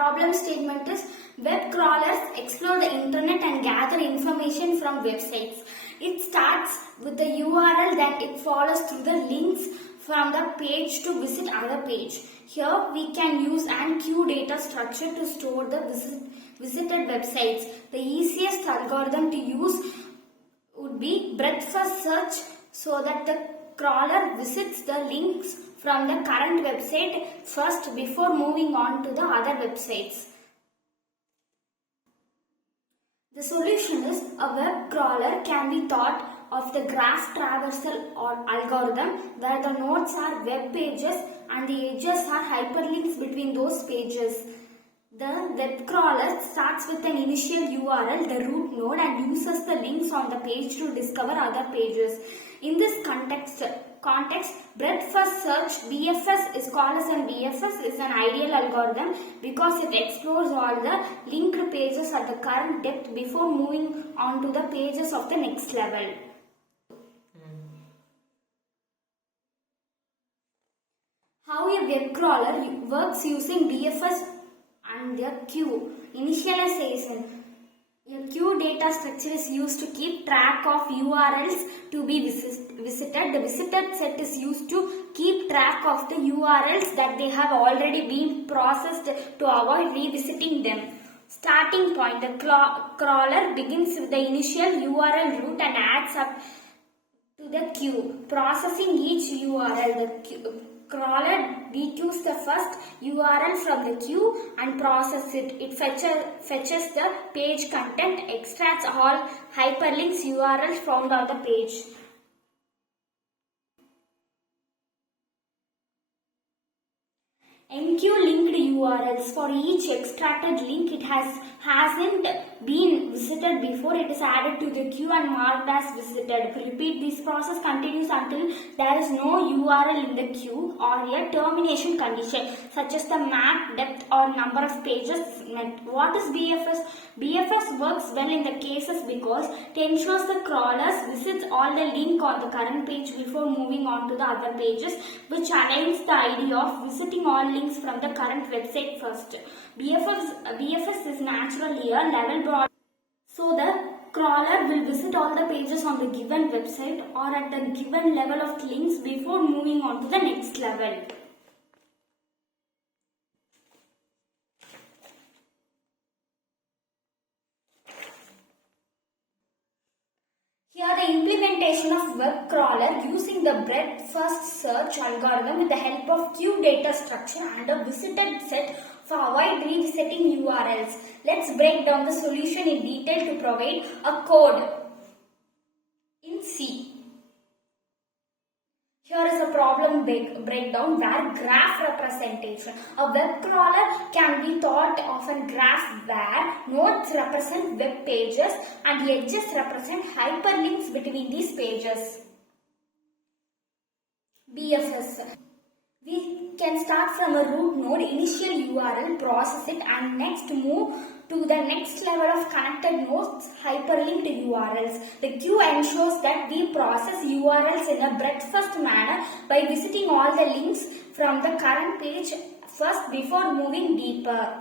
problem statement is web crawlers explore the internet and gather information from websites. It starts with the URL, then it follows through the links from the page to visit other page. Here we can use an queue data structure to store the visited websites. The easiest algorithm to use would be breadth first search, so that the crawler visits the links from the current website first before moving on to the other websites. The solution is a web crawler can be thought of the graph traversal or algorithm, where the nodes are web pages and the edges are hyperlinks between those pages. The web crawler starts with an initial URL, the root node, and uses the links on the page to discover other pages. In this context, breadth first search (BFS) is called as an BFS is an ideal algorithm because it explores all the linked pages at the current depth before moving on to the pages of the next level. How a web crawler works using BFS and the queue. Initialization. A queue data structure is used to keep track of URLs to be visited. The visited set is used to keep track of the URLs that they have already been processed to avoid revisiting them. Starting point. The crawler begins with the initial URL root and adds up to the queue, processing each URL. The crawler dequeues the first URL from the queue and processes it. It fetches the page content, extracts all hyperlinks URLs found on the page. MQ linked URLs. For each extracted link it hasn't been visited before, it is added to the queue and marked as visited. Repeat. This process continues until there is no URL in the queue or a termination condition such as the map depth or number of pages met. What is BFS? BFS works well in the cases because it ensures the crawlers visits all the link on the current page before moving on to the other pages, which aligns the idea of visiting all links from the current website first. BFS is naturally a level broad, so the crawler will visit all the pages on the given website or at the given level of links before moving on to the next level. Here the implementation of web crawler using the breadth first search algorithm with the help of queue data structure and a visited set for avoid revisiting URLs. Let's break down the solution in detail to provide a code in C. Here is a problem breakdown where graph representation. A web crawler can be thought of a graph where nodes represent web pages and the edges represent hyperlinks between these pages. BFS. We can start from a root node, initial URL, process it, and next move to the next level of connected nodes, hyperlinked URLs. The queue ensures that we process URLs in a breadth first manner by visiting all the links from the current page first before moving deeper.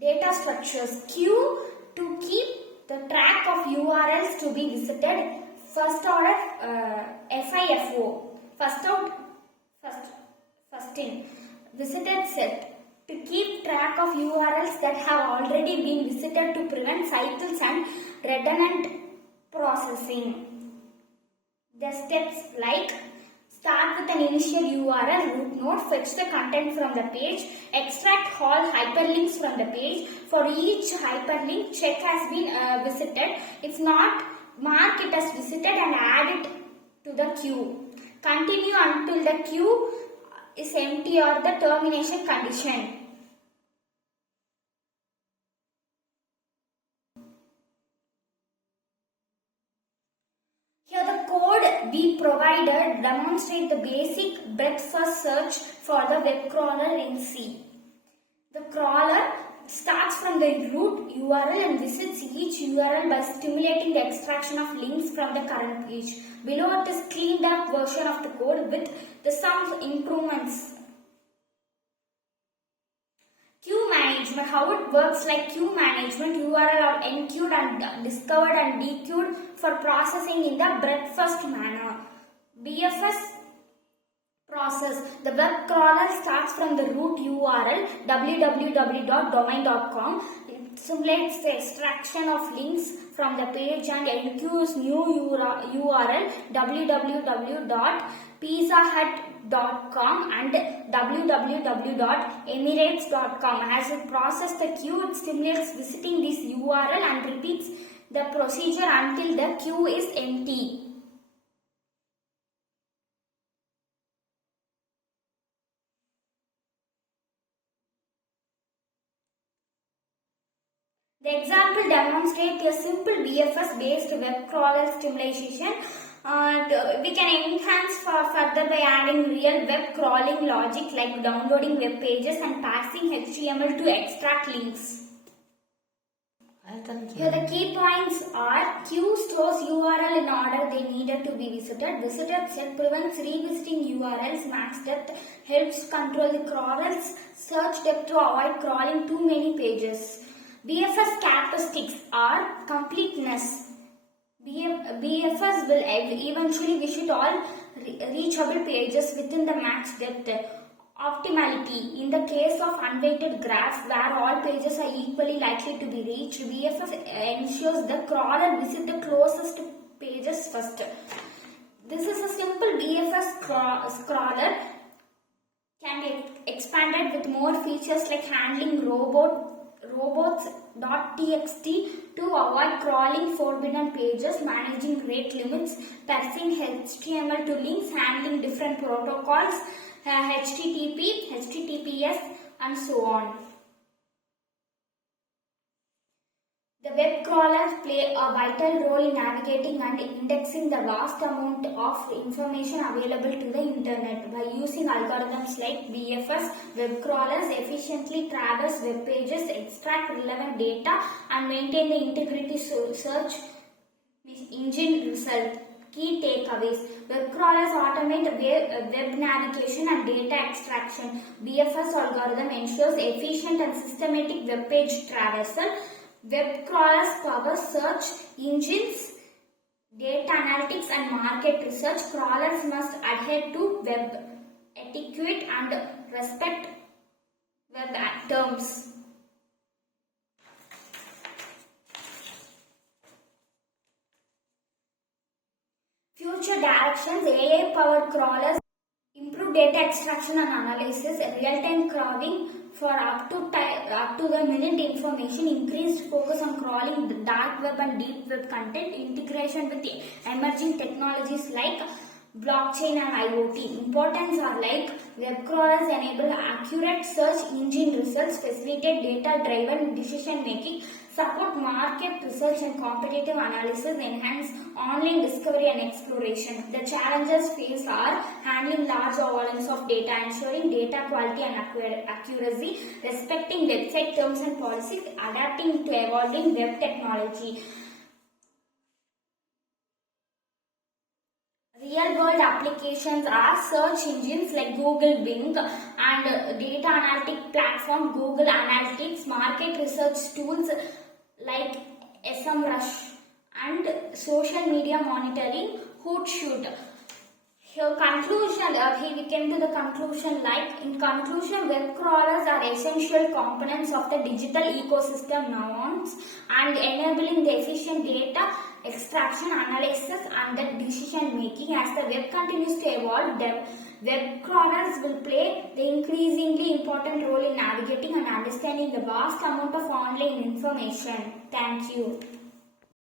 Data structures. Queue to keep the track of URLs to be visited. First order FIFO, first out, first in. Visited set, to keep track of URLs that have already been visited to prevent cycles and redundant processing. The steps like start with an initial URL root node, fetch the content from the page, extract all hyperlinks from the page. For each hyperlink, check has been visited. If not, mark it as visited and add it to the queue. Continue until the queue is empty or the termination condition. Here the code we provided demonstrates the basic breadth first search for the web crawler in C. The crawler starts from the root URL and visits each URL by stimulating the extraction of links from the current page. Below it is cleaned up version of the code with some improvements. Queue management, how it works like queue management, URL are enqueued and discovered and dequeued for processing in the breadth-first manner. BFS process. The web crawler starts from the root URL www.domain.com. It simulates the extraction of links from the page and enqueues new URL www.pizzahut.com and www.emirates.com. As it processes the queue, it stimulates visiting this URL and repeats the procedure until the queue is empty. The example demonstrates a simple BFS-based web crawler stimulation. We can enhance further by adding real web crawling logic like downloading web pages and passing HTML to extract links. Here the key points are: queue stores URL in order they needed to be visited. Visited set prevents revisiting URLs. Max depth helps control the crawler's search depth to avoid crawling too many pages. BFS characteristics are completeness. BFS will eventually visit all reachable pages within the max depth. Optimality. In the case of unweighted graphs where all pages are equally likely to be reached, BFS ensures the crawler visits the closest pages first. This is a simple BFS crawler. Can be expanded with more features like handling robots.txt to avoid crawling forbidden pages, managing rate limits, parsing HTML to links, handling different protocols, HTTP, HTTPS, and so on. The web crawlers play a vital role in navigating and indexing the vast amount of information available to the internet. By using algorithms like BFS, web crawlers efficiently traverse web pages, extract relevant data, and maintain the integrity search engine result. Key takeaways: web crawlers automate web navigation and data extraction. BFS algorithm ensures efficient and systematic web page traversal. Web crawlers power search engines, data analytics, and market research. Crawlers must adhere to web etiquette and respect web terms. Future directions: AI-powered crawlers improve data extraction and analysis, real-time crawling for up to the minute information, increased focus on crawling the dark web and deep web content, integration with the emerging technologies like blockchain and IoT. Importance are like web crawlers enable accurate search engine results, facilitate data-driven decision making, support market research and competitive analysis, enhance online discovery and exploration. The challenges faced are handling large volumes of data, ensuring data quality and accuracy, respecting website terms and policies, adapting to evolving web technology. Real-world applications are search engines like Google Bing and data analytic platform Google Analytics, market research tools like SEMrush, and social media monitoring Hootsuite. Here we came to the conclusion. In conclusion, web crawlers are essential components of the digital ecosystem norms and enabling the efficient data extraction, analysis, and the decision making. As the web continues to evolve, web crawlers will play the increasingly important role in navigating and understanding the vast amount of online information. Thank you.